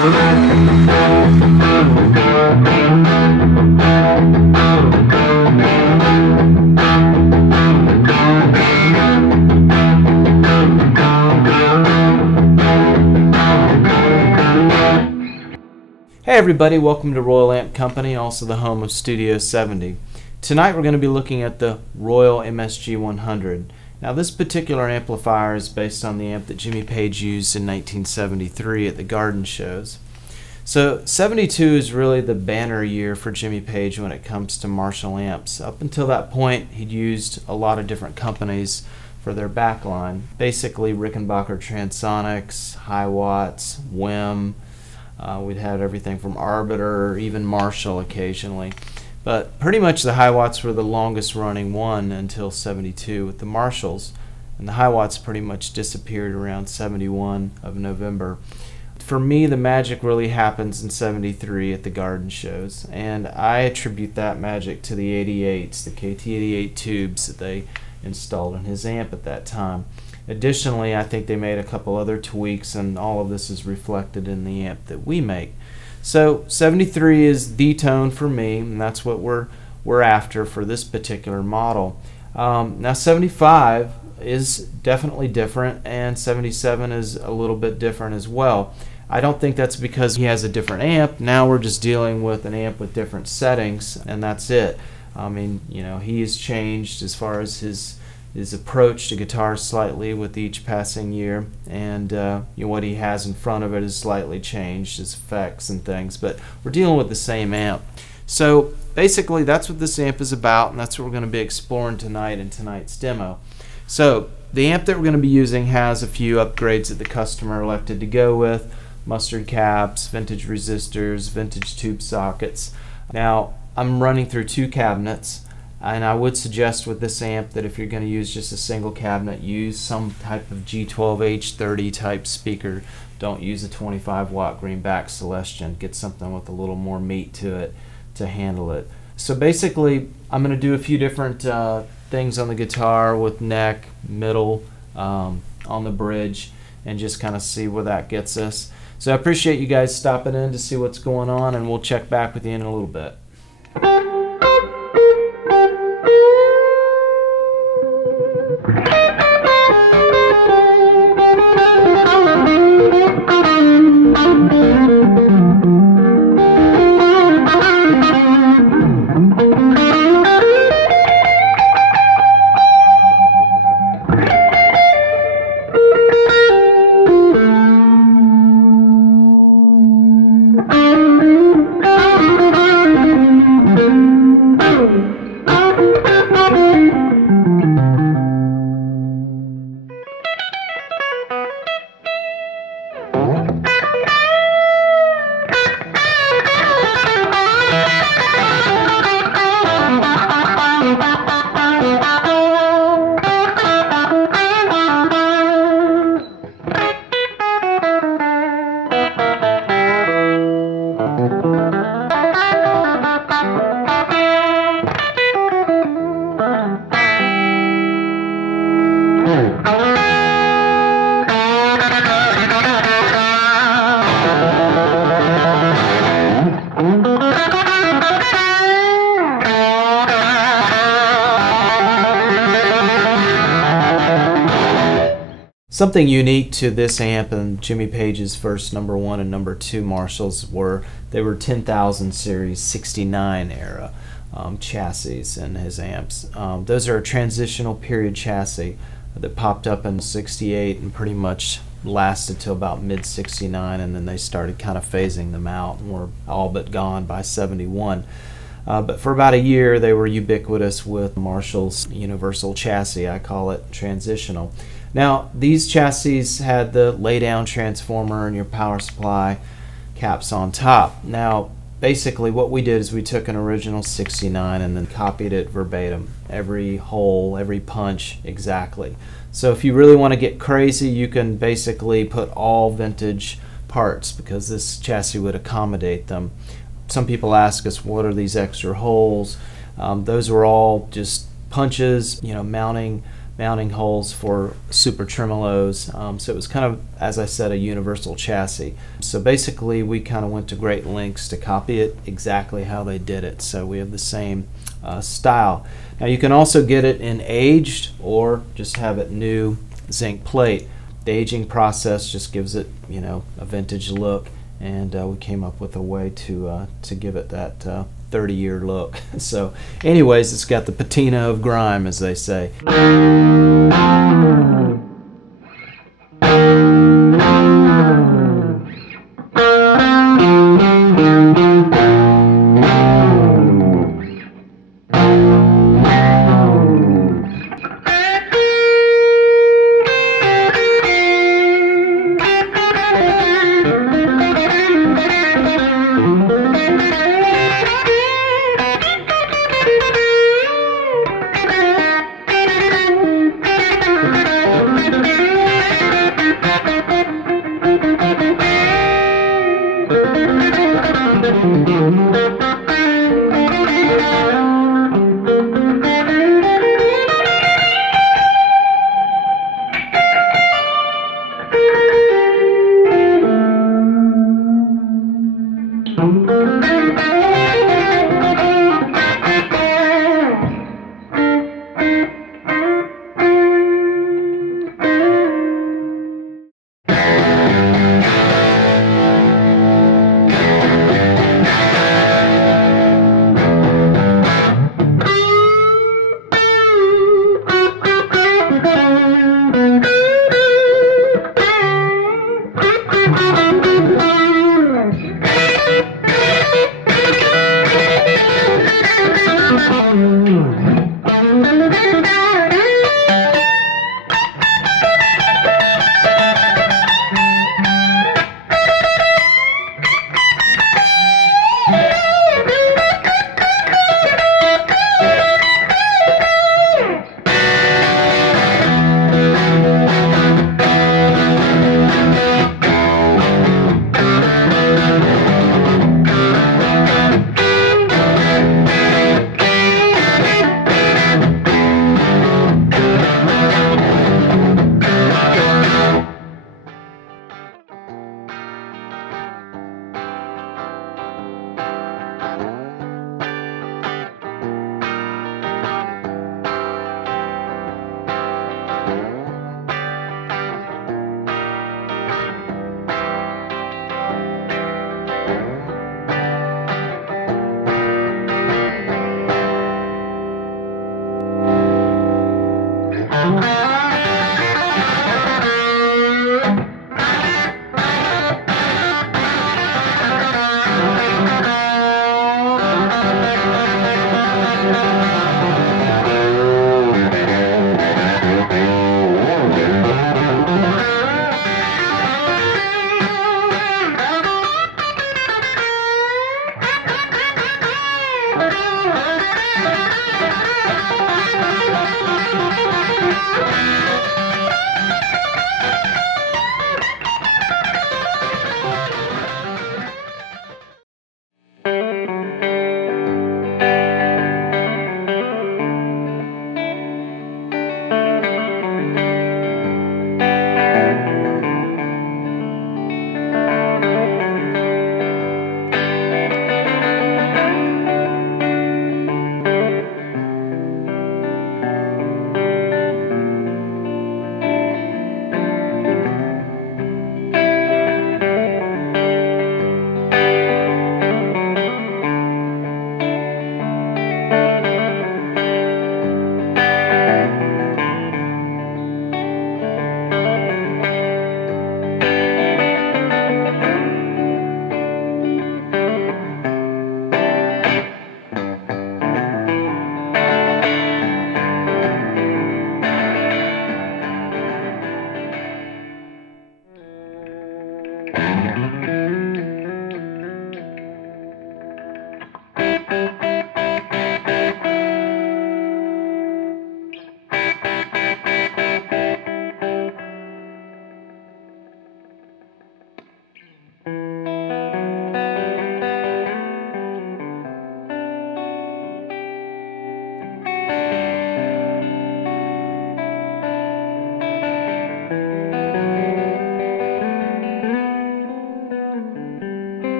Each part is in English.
Hey everybody, welcome to Royal Amp Company, also the home of Studio 70. Tonight we're going to be looking at the Royal MSG100. Now this particular amplifier is based on the amp that Jimmy Page used in 1973 at the garden shows. So 72 is really the banner year for Jimmy Page when it comes to Marshall amps. Up until that point he'd used a lot of different companies for their backline. Basically Rickenbacker Transonics, High Watts, Wim. We'd had everything from Arbiter, even Marshall occasionally. But pretty much the High Watts were the longest running one until 72 with the Marshalls. And the High Watts pretty much disappeared around 71 of November. For me, the magic really happens in 73 at the garden shows. And I attribute that magic to the 88s, the KT88 tubes that they installed in his amp at that time. Additionally, I think they made a couple other tweaks, and all of this is reflected in the amp that we make. So 73 is the tone for me, and that's what we're after for this particular model. Now 75 is definitely different, and 77 is a little bit different as well. I don't think that's because he has a different amp. Now we're just dealing with an amp with different settings, and that's it. I mean, you know, he has changed as far as his approach to guitar slightly with each passing year, and you know, what he has in front of it is slightly changed, his effects and things, but we're dealing with the same amp. So basically that's what this amp is about, and that's what we're going to be exploring tonight in tonight's demo. So the amp that we're going to be using has a few upgrades that the customer elected to go with: mustard caps, vintage resistors, vintage tube sockets. Now I'm running through two cabinets. And I would suggest with this amp that if you're going to use just a single cabinet, use some type of G12H30 type speaker. Don't use a 25 watt Greenback Celestion. Get something with a little more meat to it to handle it. So basically I'm going to do a few different things on the guitar with neck, middle, on the bridge, and just kind of see where that gets us. So I appreciate you guys stopping in to see what's going on, and we'll check back with you in a little bit. Something unique to this amp and Jimmy Page's first number 1 and number 2 Marshalls were they were 10,000 series 69 era chassis in his amps. Those are a transitional period chassis that popped up in 68 and pretty much lasted till about mid 69, and then they started kind of phasing them out and were all but gone by 71. But for about a year they were ubiquitous with Marshall's universal chassis. I call it transitional. Now these chassis had the lay-down transformer and your power supply caps on top. Now basically what we did is we took an original 69 and then copied it verbatim, every hole, every punch exactly. So if you really want to get crazy, you can basically put all vintage parts because this chassis would accommodate them. Some people ask us, what are these extra holes? Those were all just punches, you know, mounting mounting holes for super tremolos. So it was kind of, as I said, a universal chassis. So basically we kind of went to great lengths to copy it exactly how they did it. So we have the same style. Now you can also get it in aged or just have it new zinc plate. The aging process just gives it, you know, a vintage look, and we came up with a way to give it that 30-year look. So anyways, it's got the patina of grime, as they say.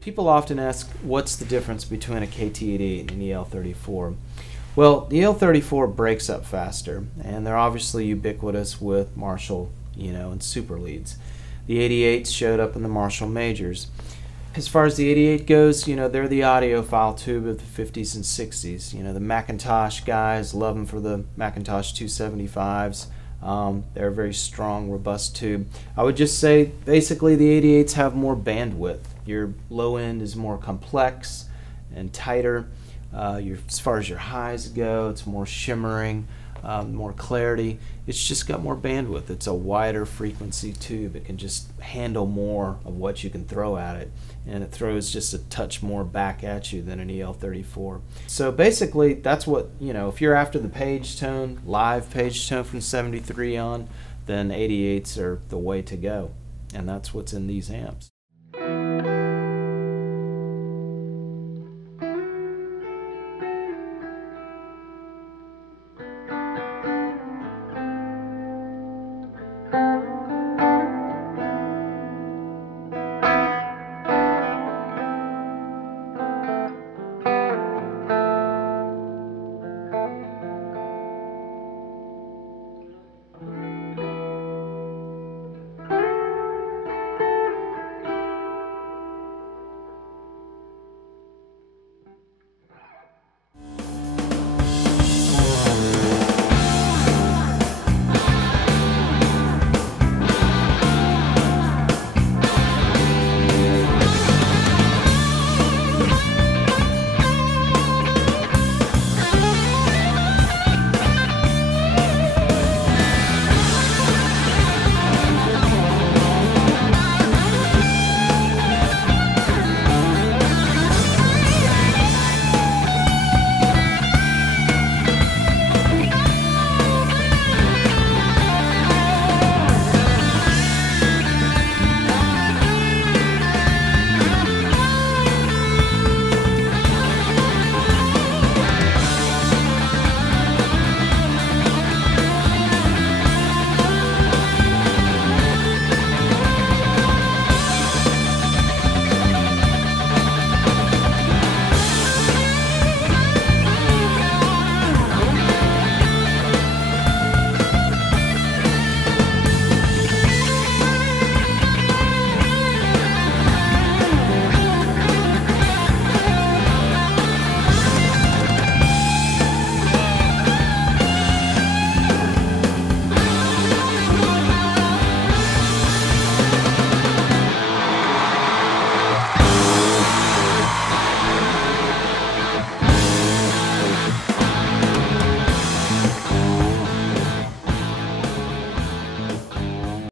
People often ask what's the difference between a KT88 and an EL34. Well, the EL34 breaks up faster, and they're obviously ubiquitous with Marshall, and super leads. The 88s showed up in the Marshall majors. As far as the 88 goes, they're the audiophile tube of the 50s and 60s. The Macintosh guys love them for the Macintosh 275s. They're a very strong, robust tube. I would just say basically the 88s have more bandwidth. Your low end is more complex and tighter. As far as your highs go, it's more shimmering, more clarity. It's just got more bandwidth. It's a wider frequency tube. It can just handle more of what you can throw at it, and it throws just a touch more back at you than an EL34. So basically that's what, if you're after the page tone, live page tone from 73 on, then 88s are the way to go, and that's what's in these amps.